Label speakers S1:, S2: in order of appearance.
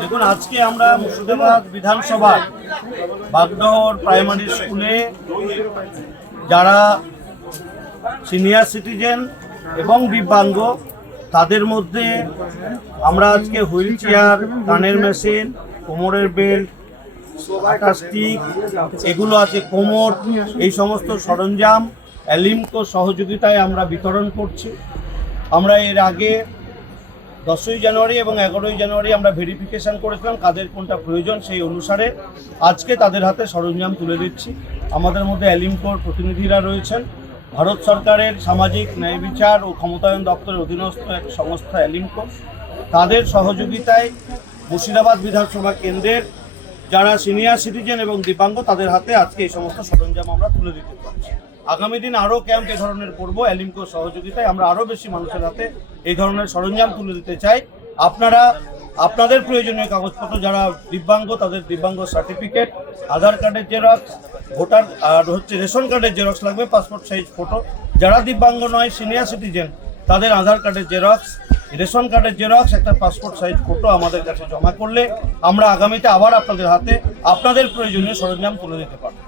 S1: দেখুন, আজকে আমরা মুর্শিদাবাদ বিধানসভার বাগডহর প্রাইমারি স্কুলে যারা সিনিয়র সিটিজেন এবং দিব্যাঙ্গ, তাদের মধ্যে আমরা আজকে হুইল চেয়ার, কানের মেশিন, কোমরের বেল্ট স্টিক এগুলো আছে কোমর, এই সমস্ত সরঞ্জাম, অ্যালিমকো সহযোগিতায় আমরা বিতরণ করছি। আমরা এর আগে দশই জানুয়ারি এবং এগারোই জানুয়ারি আমরা ভেরিফিকেশন করেছিলাম কাদের কোনটা প্রয়োজন সেই অনুসারে আজকে তাদের হাতে সরঞ্জাম তুলে দিচ্ছি। আমাদের মধ্যে অ্যালিমকোর প্রতিনিধিরা রয়েছেন। ভারত সরকারের সামাজিক ন্যায় বিচার ও ক্ষমতায়ন দপ্তরের অধীনস্থ এক সংস্থা অ্যালিমকো তাদের সহযোগিতায় মুর্শিদাবাদ বিধানসভা কেন্দ্রের যারা সিনিয়র সিটিজেন এবং দিব্যাঙ্গ তাদের হাতে আজকে এই সমস্ত সরঞ্জাম আমরা তুলে দিতে পারছি। আগামী দিন আরও ক্যাম্প এ ধরনের করব অ্যালিমকোর সহযোগিতায়। আমরা আরও বেশি মানুষের হাতে এই ধরনের সরঞ্জাম তুলে দিতে চাই। আপনারা, আপনাদের প্রয়োজনীয় কাগজপত্র যারা দিব্যাঙ্গ, তাদের দিব্যাঙ্গ সার্টিফিকেট, আধার কার্ডের জেরক্স, ভোটার, আর হচ্ছে রেশন কার্ডের জেরক্স লাগবে, পাসপোর্ট সাইজ ফটো। যারা দিব্যাঙ্গ নয়, সিনিয়র সিটিজেন, তাদের আধার কার্ডের জেরক্স, রেশন কার্ডের জেরক্স, একটা পাসপোর্ট সাইজ ফটো আমাদের কাছে জমা করলে আমরা আগামীতে আবার আপনাদের হাতে আপনাদের প্রয়োজনীয় সরঞ্জাম তুলে দিতে পারব।